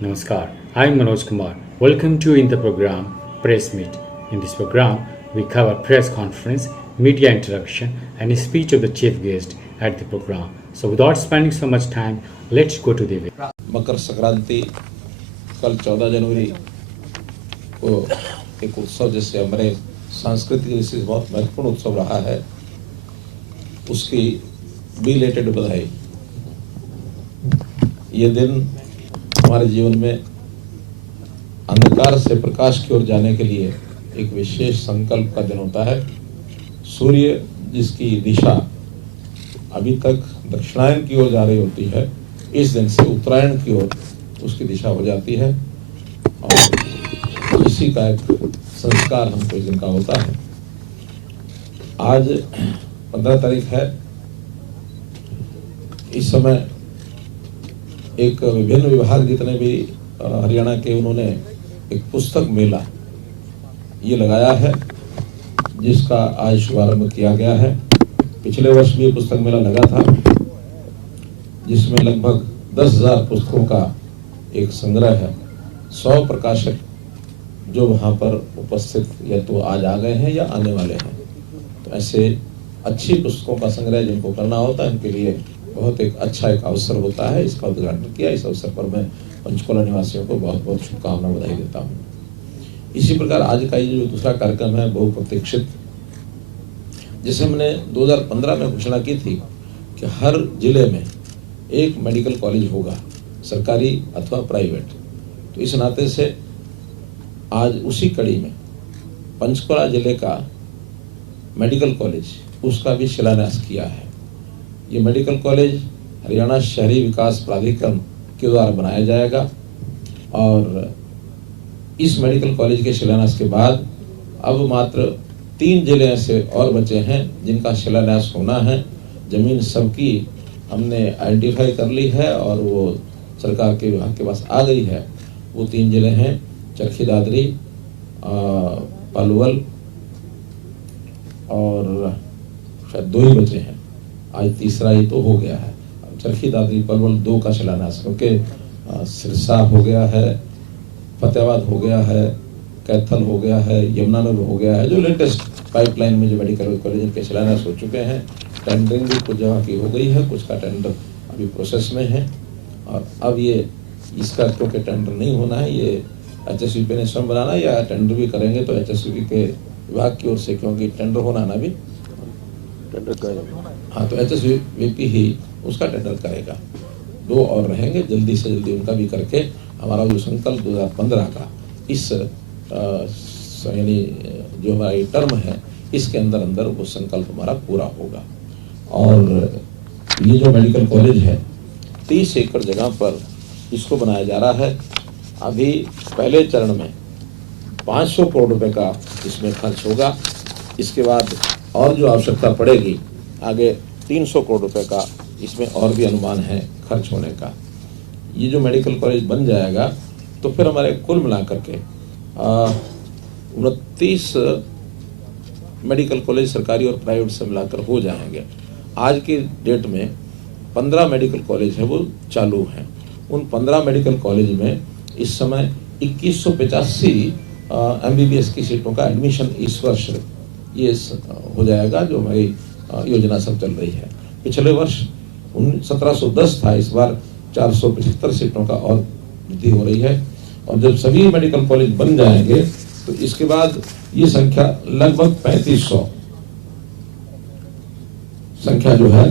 Namaskar, I'm Manoj Kumar. Welcome to in the program Press Meet. In this program, we cover press conference, media interaction, and a speech of the chief guest at the program. So, without spending so much time, let's go to the event. Makar Sankranti कल 14 जनवरी को एक उत्सव जैसे हमारे सांस्कृतिक दृष्टि से बहुत महत्वपूर्ण उत्सव रहा है, उसकी बिलेटेड बधाई। ये दिन हमारे जीवन में अंधकार से प्रकाश की ओर जाने के लिए एक विशेष संकल्प का दिन होता है। सूर्य जिसकी दिशा अभी तक दक्षिणायन की ओर जा रही होती है, इस दिन से उत्तरायण की ओर उसकी दिशा हो जाती है और इसी का एक संस्कार हमको इस दिन का होता है। आज 15 तारीख है। इस समय एक विभिन्न विभाग जितने भी हरियाणा के, उन्होंने एक पुस्तक मेला ये लगाया है, जिसका आज शुभारंभ किया गया है। पिछले वर्ष भी ये पुस्तक मेला लगा था, जिसमें लगभग 10,000 पुस्तकों का एक संग्रह है। 100 प्रकाशक जो वहाँ पर उपस्थित या तो आज आ गए हैं या आने वाले हैं। तो ऐसे अच्छी पुस्तकों का संग्रह जिनको करना होता है, उनके लिए बहुत एक अच्छा एक अवसर होता है। इसका उद्घाटन किया। इस अवसर पर मैं पंचकुला निवासियों को बहुत बहुत शुभकामना बधाई देता हूँ। इसी प्रकार आज का ये जो दूसरा कार्यक्रम है, बहुप्रतीक्षित, जिसे मैंने 2015 में घोषणा की थी कि हर जिले में एक मेडिकल कॉलेज होगा, सरकारी अथवा प्राइवेट। तो इस नाते से आज उसी कड़ी में पंचकुला जिले का मेडिकल कॉलेज, उसका भी शिलान्यास किया है। ये मेडिकल कॉलेज हरियाणा शहरी विकास प्राधिकरण के द्वारा बनाया जाएगा और इस मेडिकल कॉलेज के शिलान्यास के बाद अब मात्र 3 जिले ऐसे और बचे हैं जिनका शिलान्यास होना है। जमीन सबकी हमने आइडेंटिफाई कर ली है और वो सरकार के विभाग के पास आ गई है। वो 3 जिले हैं चरखी दादरी, पलवल और शायद 2 ही बचे हैं। आज तीसरा ही तो हो गया है। चरखी दादरी पलवल 2 का शिलान्यास, क्योंकि सिरसा हो गया है, फतेहाबाद हो गया है, कैथल हो गया है, यमुनानगर हो गया है। जो लेटेस्ट पाइपलाइन में जो मेडिकल कॉलेज के शिलान्यास हो चुके हैं। टेंडरिंग भी कुछ जगह की हो गई है, कुछ का टेंडर अभी प्रोसेस में है। और अब ये इसका क्योंकि टेंडर नहीं होना है, ये HSVP ने स्वयं बनाना, या टेंडर भी करेंगे तो HSVP के विभाग की ओर से, क्योंकि टेंडर होना ना भी टेंडर करेगा। हाँ, तो HSVP ही उसका टेंडर करेगा। 2 और रहेंगे, जल्दी से जल्दी उनका भी करके हमारा जो संकल्प 2015 का इस यानी जो हमारा ये टर्म है, इसके अंदर अंदर वो संकल्प हमारा पूरा होगा। और ये जो मेडिकल कॉलेज है 30 एकड़ जगह पर इसको बनाया जा रहा है। अभी पहले चरण में 500 करोड़ रुपए का इसमें खर्च होगा। इसके बाद और जो आवश्यकता पड़ेगी, आगे 300 करोड़ रुपए का इसमें और भी अनुमान है खर्च होने का। ये जो मेडिकल कॉलेज बन जाएगा तो फिर हमारे कुल मिलाकर के 29 मेडिकल कॉलेज सरकारी और प्राइवेट से मिलाकर हो जाएंगे। आज की डेट में 15 मेडिकल कॉलेज है वो चालू हैं। उन 15 मेडिकल कॉलेज में इस समय 2185 MBBS की सीटों का एडमिशन इस वर्ष ये हो जाएगा, जो हमारी योजना सब चल रही है। पिछले वर्ष 1710 था, इस बार 475 सीटों का और वृद्धि हो रही है। और जब सभी मेडिकल कॉलेज बन जाएंगे तो इसके बाद ये संख्या लगभग 3500 संख्या जो है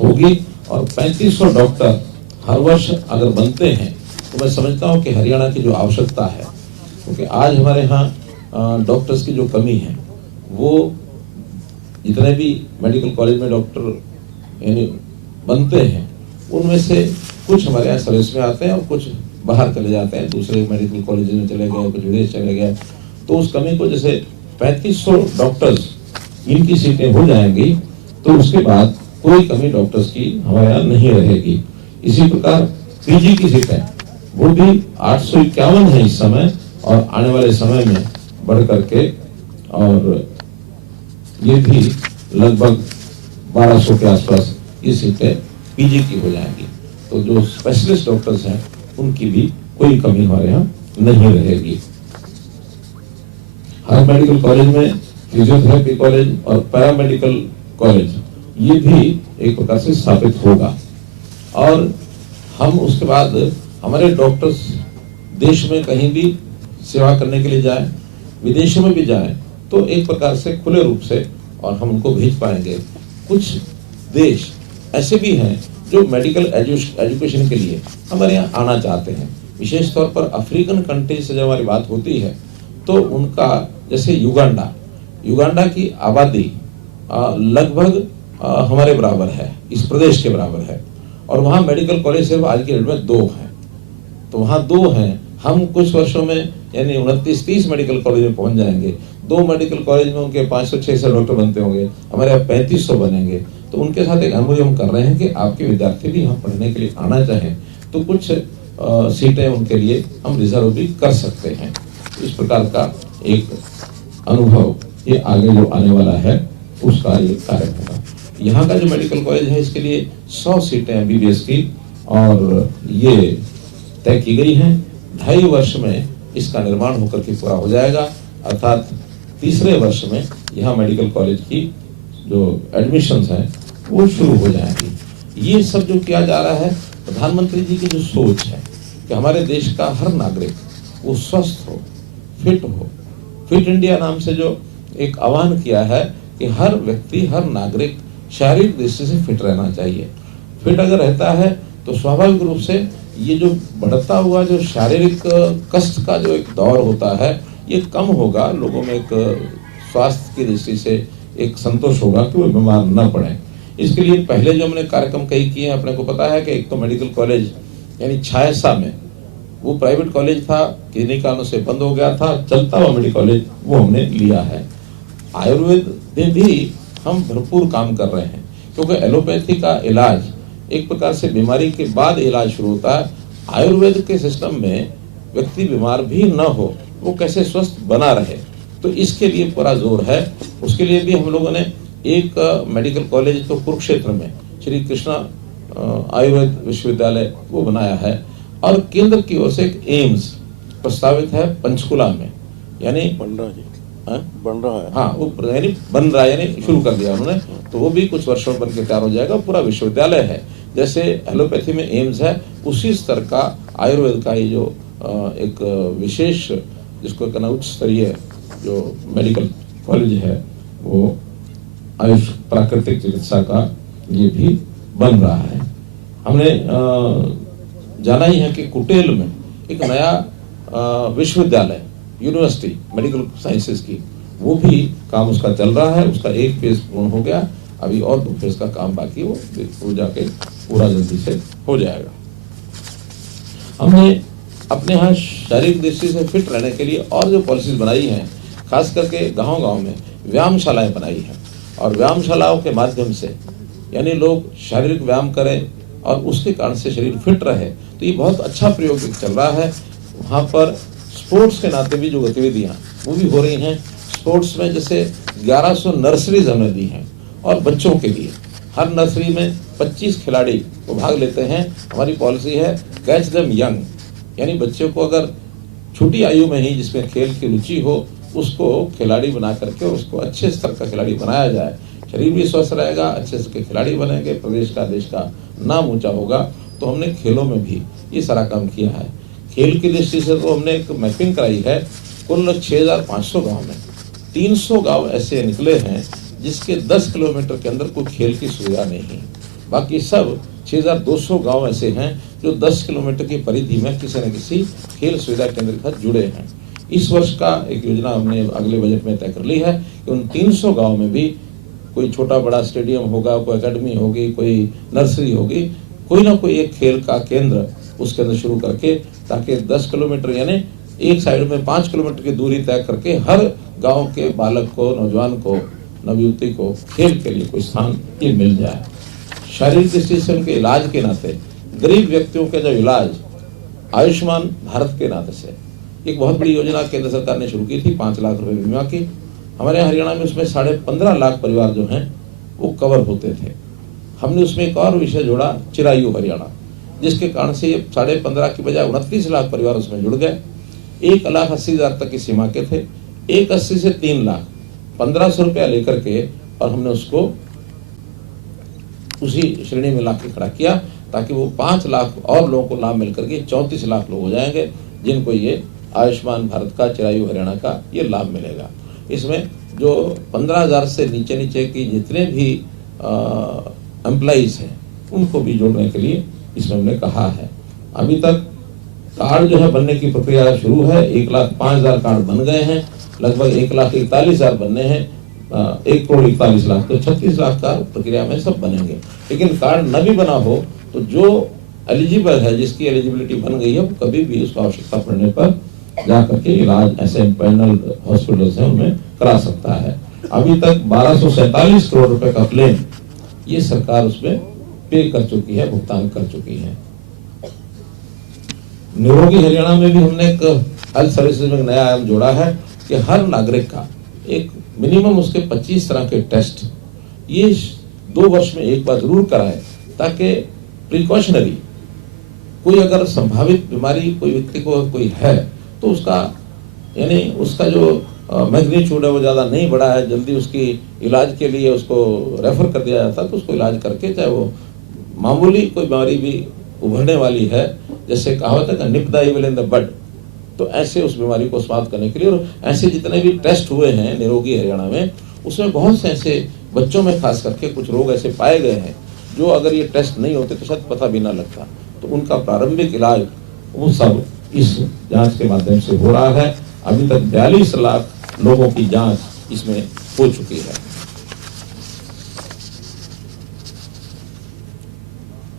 होगी। और 3500 डॉक्टर हर वर्ष अगर बनते हैं तो मैं समझता हूं कि हरियाणा की जो आवश्यकता है, क्योंकि आज हमारे यहाँ डॉक्टर्स की जो कमी है, वो जितने भी मेडिकल कॉलेज में डॉक्टर यानी बनते हैं, उनमें से कुछ हमारे यहाँ सर्विस में आते हैं और कुछ बाहर चले जाते हैं, दूसरे मेडिकल कॉलेज में चले गए, कुछ विदेश चले गए। तो उस कमी को, जैसे 3500 डॉक्टर्स इनकी सीटें हो जाएंगी तो उसके बाद कोई कमी डॉक्टर्स की हमारे यहाँ नहीं रहेगी। इसी प्रकार PG की सीटें वो भी 851 है इस समय, और आने वाले समय में बढ़ करके और ये भी लगभग 1200 के आसपास ये सीटें PG की हो जाएंगी। तो जो स्पेशलिस्ट डॉक्टर्स हैं उनकी भी कोई कमी हमारे यहाँ नहीं रहेगी। हर मेडिकल कॉलेज में फिजियोथेरेपी कॉलेज और पैरामेडिकल कॉलेज ये भी एक प्रकार से स्थापित होगा और हम उसके बाद हमारे डॉक्टर्स देश में कहीं भी सेवा करने के लिए जाए, विदेशों में भी जाए तो एक प्रकार से खुले रूप से और हम उनको भेज पाएंगे। कुछ देश ऐसे भी हैं जो मेडिकल एजुकेशन के लिए हमारे यहाँ आना चाहते हैं। विशेष तौर पर अफ्रीकन कंट्री से जब हमारी बात होती है तो उनका जैसे युगांडा की आबादी लगभग हमारे बराबर है, इस प्रदेश के बराबर है और वहाँ मेडिकल कॉलेज सिर्फ आज की डेट में 2 हैं। तो वहाँ 2 हैं, हम कुछ वर्षों में यानी 29-30 मेडिकल कॉलेज में पहुंच जाएंगे। 2 मेडिकल कॉलेज में उनके 500-600 डॉक्टर बनते होंगे, हमारे यहाँ 3500 बनेंगे। तो उनके साथ एक MOU हम कर रहे हैं कि आपके विद्यार्थी भी यहाँ पढ़ने के लिए आना चाहें तो कुछ सीटें उनके लिए हम रिजर्व भी कर सकते हैं। इस प्रकार का एक अनुभव ये आगे जो आने वाला है उसका ये कार्य होगा। यहाँ का जो मेडिकल कॉलेज है इसके लिए 100 सीटें MBBS की और ये तय की गई हैं। 2.5 वर्ष में इसका निर्माण होकर के पूरा हो जाएगा, अर्थात तीसरे वर्ष में यहाँ मेडिकल कॉलेज की जो एडमिशन्स हैं वो शुरू हो जाएंगी। ये सब जो किया जा रहा है प्रधानमंत्री जी की जो सोच है कि हमारे देश का हर नागरिक वो स्वस्थ हो, फिट इंडिया नाम से जो एक आह्वान किया है कि हर व्यक्ति, हर नागरिक शारीरिक दृष्टि से फिट रहना चाहिए। फिट अगर रहता है तो स्वाभाविक रूप से ये जो बढ़ता हुआ जो शारीरिक कष्ट का जो एक दौर होता है ये कम होगा। लोगों में एक स्वास्थ्य की दृष्टि से एक संतोष होगा कि वो बीमार न पड़े। इसके लिए पहले जो हमने कार्यक्रम कई किए हैं, अपने को पता है कि एक तो मेडिकल कॉलेज यानी छायसा में वो प्राइवेट कॉलेज था, किन्हीं कारणों से बंद हो गया था, चलता हुआ मेडिकल कॉलेज वो हमने लिया है। आयुर्वेद में भी हम भरपूर काम कर रहे हैं क्योंकि एलोपैथी का इलाज एक प्रकार से बीमारी के बाद इलाज शुरू होता है। आयुर्वेद के सिस्टम में व्यक्ति बीमार भी न हो, वो कैसे स्वस्थ बना रहे, तो इसके लिए पूरा जोर है। उसके लिए भी हम लोगों ने एक मेडिकल कॉलेज तो कुरुक्षेत्र में श्री कृष्णा आयुर्वेद विश्वविद्यालय वो बनाया है और केंद्र की ओर से एक एम्स प्रस्तावित है पंचकुला में, यानी बन रहा है। हाँ, वो यानी बन रहा है, यानी शुरू कर दिया उन्होंने, तो वो भी कुछ वर्षों बन के तैयार हो जाएगा। पूरा विश्वविद्यालय है, जैसे एलोपैथी में एम्स है उसी स्तर का आयुर्वेद का ये जो एक विशेष जिसको कहना उच्च स्तरीय जो मेडिकल कॉलेज है वो आयुष प्राकृतिक चिकित्सा का ये भी बन रहा है। हमने जाना ही है कि कुटेल में एक नया विश्वविद्यालय यूनिवर्सिटी मेडिकल साइंसेज की वो भी काम उसका चल रहा है। उसका एक फेज पूर्ण हो गया, अभी और 2 फेज का काम बाकी वो जाके पूरा जल्दी से हो जाएगा। हमने अपने यहाँ शारीरिक दृष्टि से फिट रहने के लिए और जो पॉलिसीज बनाई हैं, खास करके गांव-गांव में व्यायामशालाएं बनाई हैं और व्यायामशालाओं के माध्यम से यानी लोग शारीरिक व्यायाम करें और उसके कारण से शरीर फिट रहे, तो ये बहुत अच्छा प्रयोग चल रहा है। वहाँ पर स्पोर्ट्स के नाते भी जो गतिविधियाँ वो भी हो रही हैं। स्पोर्ट्स में जैसे 1100 नर्सरीज हमने दी हैं और बच्चों के लिए हर नर्सरी में 25 खिलाड़ी वो भाग लेते हैं। हमारी पॉलिसी है कैच देम यंग, यानी बच्चों को अगर छोटी आयु में ही जिसमें खेल की रुचि हो उसको खिलाड़ी बना करके उसको अच्छे स्तर का खिलाड़ी बनाया जाए, शरीर भी स्वस्थ रहेगा, अच्छे से खिलाड़ी बनेंगे, प्रदेश का देश का नाम ऊंचा होगा। तो हमने खेलों में भी ये सारा काम किया है। खेल की दृष्टि से तो हमने एक मैपिंग कराई है, कुल 6500 गाँव में 300 गाँव ऐसे निकले हैं जिसके 10 किलोमीटर के अंदर कोई खेल की सुविधा नहीं। बाकी सब 6200 गांव ऐसे हैं जो 10 किलोमीटर की परिधि में किसी न किसी खेल सुविधा केंद्र के साथ जुड़े हैं। इस वर्ष का एक योजना हमने अगले बजट में तय कर ली है कि उन 300 गांव में भी कोई छोटा बड़ा स्टेडियम होगा, कोई एकेडमी होगी, कोई नर्सरी होगी, कोई ना कोई एक खेल का केंद्र उसके अंदर शुरू करके, ताकि 10 किलोमीटर यानी एक साइड में 5 किलोमीटर की दूरी तय करके हर गाँव के बालक को, नौजवान को, नवयुवती को खेल के लिए कोई स्थान ये मिल जाए। शारीरिक दृष्टि से उनके इलाज के नाते गरीब व्यक्तियों के जो इलाज आयुष्मान भारत के नाते से एक बहुत बड़ी योजना केंद्र सरकार ने शुरू की थी 5 लाख रुपए बीमा की। हमारे हरियाणा में उसमें 15.5 लाख परिवार जो हैं वो कवर होते थे। हमने उसमें एक और विषय जोड़ा, चिरायु हरियाणा, जिसके कारण से ये 15.5 की बजाय 29 लाख परिवार उसमें जुड़ गए। 1,80,000 तक की सीमा के थे, 1,80 से 3 लाख 1,500 रुपया लेकर के, और हमने उसको उसी श्रेणी में लाके खड़ा किया ताकि वो 5 लाख और लोगों को लाभ मिलकर के 34 लाख लोग हो जाएंगे जिनको ये आयुष्मान भारत का, चिरायु हरियाणा का ये लाभ मिलेगा। इसमें जो 15,000 से नीचे नीचे की जितने भी एम्प्लॉइज हैं उनको भी जोड़ने के लिए इसमें हमने कहा है। अभी तक कार्ड जो है बनने की प्रक्रिया शुरू है। 1,05,000 कार्ड बन गए हैं, लगभग 1,41,000 बनने हैं, 1,41,00,000 तो 36 लाख का प्रक्रिया में सब बनेंगे। लेकिन कार्ड न भी बना हो तो जो एलिजिबल है, जिसकी एलिजिबिलिटी बन गई है, वो कभी भी उसको आवश्यकता पड़ने पर जा करके इलाज ऐसे पैनल हॉस्पिटल्स हैं उनमें करा सकता है। अभी तक 1247 करोड़ रुपए का क्लेम ये सरकार उसमें पे कर चुकी है, भुगतान कर चुकी है। निरोगी हरियाणा में भी हमने एक हेल्थ सर्विसेज में नया आयाम जोड़ा है कि हर नागरिक का एक मिनिमम उसके 25 तरह के टेस्ट ये 2 वर्ष में एक बार जरूर कराए, ताकि प्रिकॉशनरी कोई अगर संभावित बीमारी कोई व्यक्ति को कोई है तो उसका यानी उसका जो मैग्नीट्यूड है वो ज़्यादा नहीं बढ़ा है, जल्दी उसकी इलाज के लिए उसको रेफर कर दिया जाता है, तो उसको इलाज करके, चाहे वो मामूली कोई बीमारी भी उभरने वाली है, जैसे कहावत है nip the evil in the bud, तो ऐसे उस बीमारी को समाप्त करने के लिए। और ऐसे जितने भी टेस्ट हुए हैं निरोगी हरियाणा में, उसमें बहुत से ऐसे बच्चों में खास करके कुछ रोग ऐसे पाए गए हैं जो अगर ये टेस्ट नहीं होते तो शायद पता भी ना लगता, तो उनका प्रारंभिक इलाज वो सब इस जांच के माध्यम से हो रहा है। अभी तक 42 लाख लोगों की जांच इसमें हो चुकी है।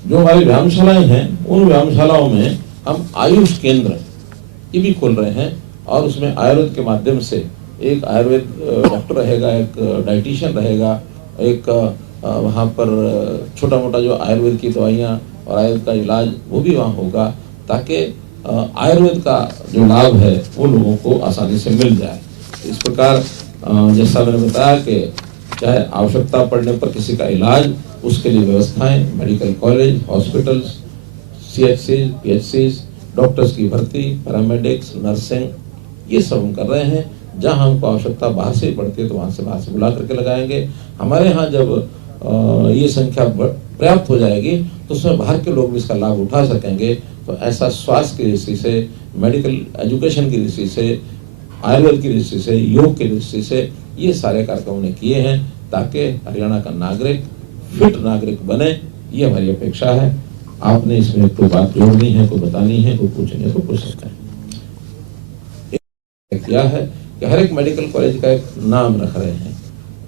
जो हमारी व्यायामशालाएं हैं, उन व्यायामशालाओं में हम आयुष केंद्र ये भी खोल रहे हैं, और उसमें आयुर्वेद के माध्यम से एक आयुर्वेद डॉक्टर रहेगा, एक डाइटिशियन रहेगा, एक वहाँ पर छोटा मोटा जो आयुर्वेद की दवाइयाँ और आयुर्वेद का इलाज वो भी वहाँ होगा, ताकि आयुर्वेद का जो लाभ है वो लोगों को आसानी से मिल जाए। इस प्रकार जैसा मैंने बताया कि चाहे आवश्यकता पड़ने पर किसी का इलाज, उसके लिए व्यवस्थाएं, medical college, hospitals, CHCs, PHCs, doctors की भर्ती, पैरामेडिक्स, नर्सिंग, ये सब हम कर रहे हैं। जहां हमको आवश्यकता बाहर से पड़ती है तो वहां से बाहर से बुला करके लगाएंगे। हमारे यहाँ जब ये संख्या पर्याप्त हो जाएगी तो उसमें बाहर के लोग भी इसका लाभ उठा सकेंगे। तो ऐसा स्वास्थ्य की दृष्टि से, मेडिकल एजुकेशन की दृष्टि से, आयुर्वेद की दृष्टि से, योग की दृष्टि से ये सारे कार्यक्रम ने किए हैं, ताकि हरियाणा का नागरिक फिट नागरिक बने, ये हमारी अपेक्षा है। आपने इसमें कोई बात जोड़नी है, कोई बतानी है, कोई पूछनी है तो पूछ सकते हैं। किया है कि हर एक मेडिकल कॉलेज का एक नाम रख रहे हैं,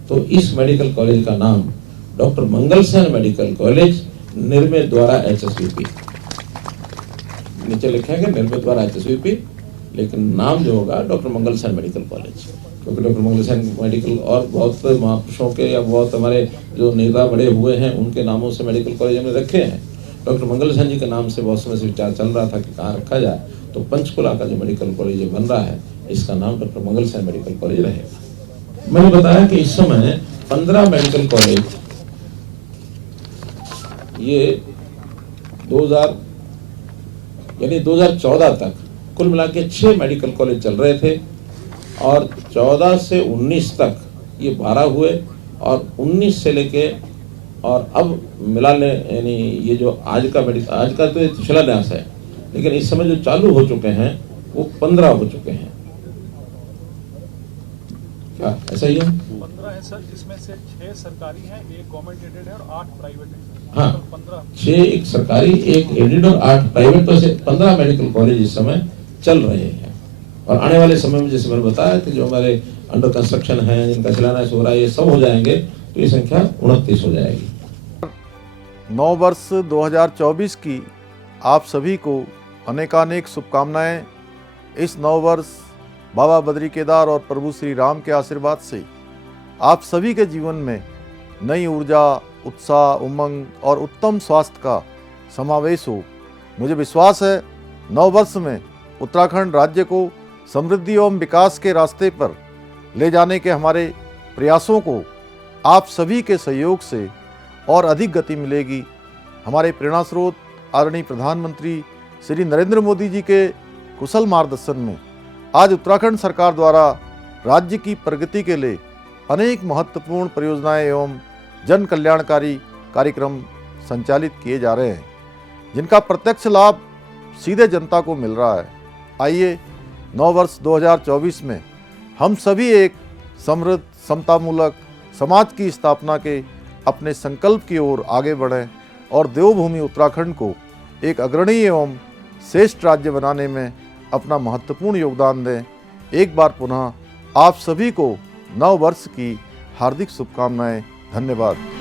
तो इस मेडिकल कॉलेज का नाम डॉक्टर मंगल सेन मेडिकल कॉलेज, निर्मित द्वारा HSVP, नीचे लिखेंगे निर्मित द्वारा HSVP, लेकिन नाम जो होगा डॉक्टर मंगल सेन मेडिकल कॉलेज, क्योंकि डॉक्टर मंगल सेन मेडिकल और बहुत महापुरुषों के या बहुत हमारे जो नेता बड़े हुए हैं उनके नामों से मेडिकल कॉलेज हमने रखे हैं। डॉक्टर मंगल सेन जी के नाम से बहुत समय से विचार चल रहा था कि कहाँ रखा जाए, तो पंचकुला का जो मेडिकल कॉलेज बन रहा है इसका नाम डॉक्टर मंगल सेन मेडिकल कॉलेज रहेगा। मैंने बताया कि इस समय 15 मेडिकल कॉलेज ये 2014 तक कुल मिला के 6 मेडिकल कॉलेज चल रहे थे, और 14 से 19 तक ये 12 हुए, और 19 से लेके और अब मिलाने, यानी ये जो आज का तो शिलान्यास है, लेकिन इस समय जो चालू हो चुके हैं वो 15 हो चुके हैं। क्या ऐसा ही है? 15 है सर, जिसमें से 6 सरकारी हैं, 1 गवर्नमेंट एडेड है और 8 प्राइवेट है। हाँ, तो 15 6 एक सरकारी, 1 एडेड और 8 प्राइवेट, तो ऐसे 15 मेडिकल कॉलेज इस समय चल रहे हैं। और आने वाले समय में जैसे मैंने बताया कि जो हमारे अंडर कंस्ट्रक्शन है, जिनका शिलान्यास हो रहा है, ये सब हो जाएंगे तो ये संख्या 29 हो जाएगी। नव वर्ष 2024 की आप सभी को अनेकानेक शुभकामनाएं। इस नव वर्ष बाबा बद्री केदार और प्रभु श्री राम के आशीर्वाद से आप सभी के जीवन में नई ऊर्जा, उत्साह, उमंग और उत्तम स्वास्थ्य का समावेश हो। मुझे विश्वास है नव वर्ष में उत्तराखंड राज्य को समृद्धि एवं विकास के रास्ते पर ले जाने के हमारे प्रयासों को आप सभी के सहयोग से और अधिक गति मिलेगी। हमारे प्रेरणा स्रोत आदरणीय प्रधानमंत्री श्री नरेंद्र मोदी जी के कुशल मार्गदर्शन में आज उत्तराखंड सरकार द्वारा राज्य की प्रगति के लिए अनेक महत्वपूर्ण परियोजनाएं एवं जन कल्याणकारी कार्यक्रम संचालित किए जा रहे हैं, जिनका प्रत्यक्ष लाभ सीधे जनता को मिल रहा है। आइए नव वर्ष 2024 में हम सभी एक समृद्ध समतामूलक समाज की स्थापना के अपने संकल्प की ओर आगे बढ़ें और देवभूमि उत्तराखंड को एक अग्रणी एवं श्रेष्ठ राज्य बनाने में अपना महत्वपूर्ण योगदान दें। एक बार पुनः आप सभी को नव वर्ष की हार्दिक शुभकामनाएं। धन्यवाद।